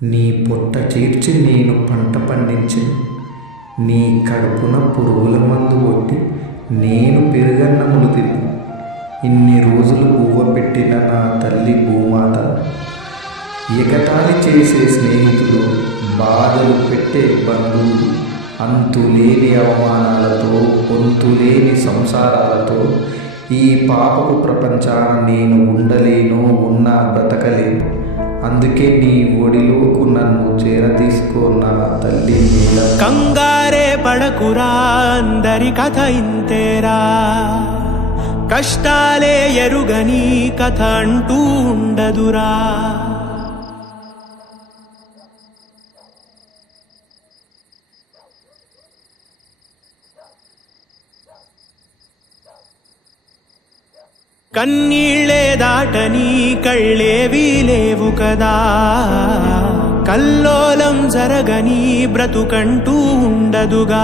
నీ పొట్ట చీర్చి నేను పంట పండించిన, నీ కడుపున పురుగుల మందు కొట్టి నేను పెరుగన్నములు తిన్నా. ఇన్ని రోజులు బువ్వ పెట్టిన నా తల్లి భూమాత, ఎగతాళి చేసే స్నేహితులు, బాధలు పెట్టే బంధువులు, అంతులేని అవమానాలతో, పొంతులేని సంసారాలతో ఈ పాపపు ప్రపంచాన నేను ఉండలేను, ఉన్నా బ్రతకలేను. అందుకే నీ ఒడిలోకి నన్ను చేరతీసుకో నా తల్లి నీల. కంగారే పడకురా, అందరి కథ ఇంతేరా, కష్టాలే ఎరుగని కథ అంటూ ఉండదురా. కన్నీళ్ళే దాటని కళ్ళేవీ లేవు కదా, కల్లోలం జరగని బ్రతుకంటూ ఉండదుగా.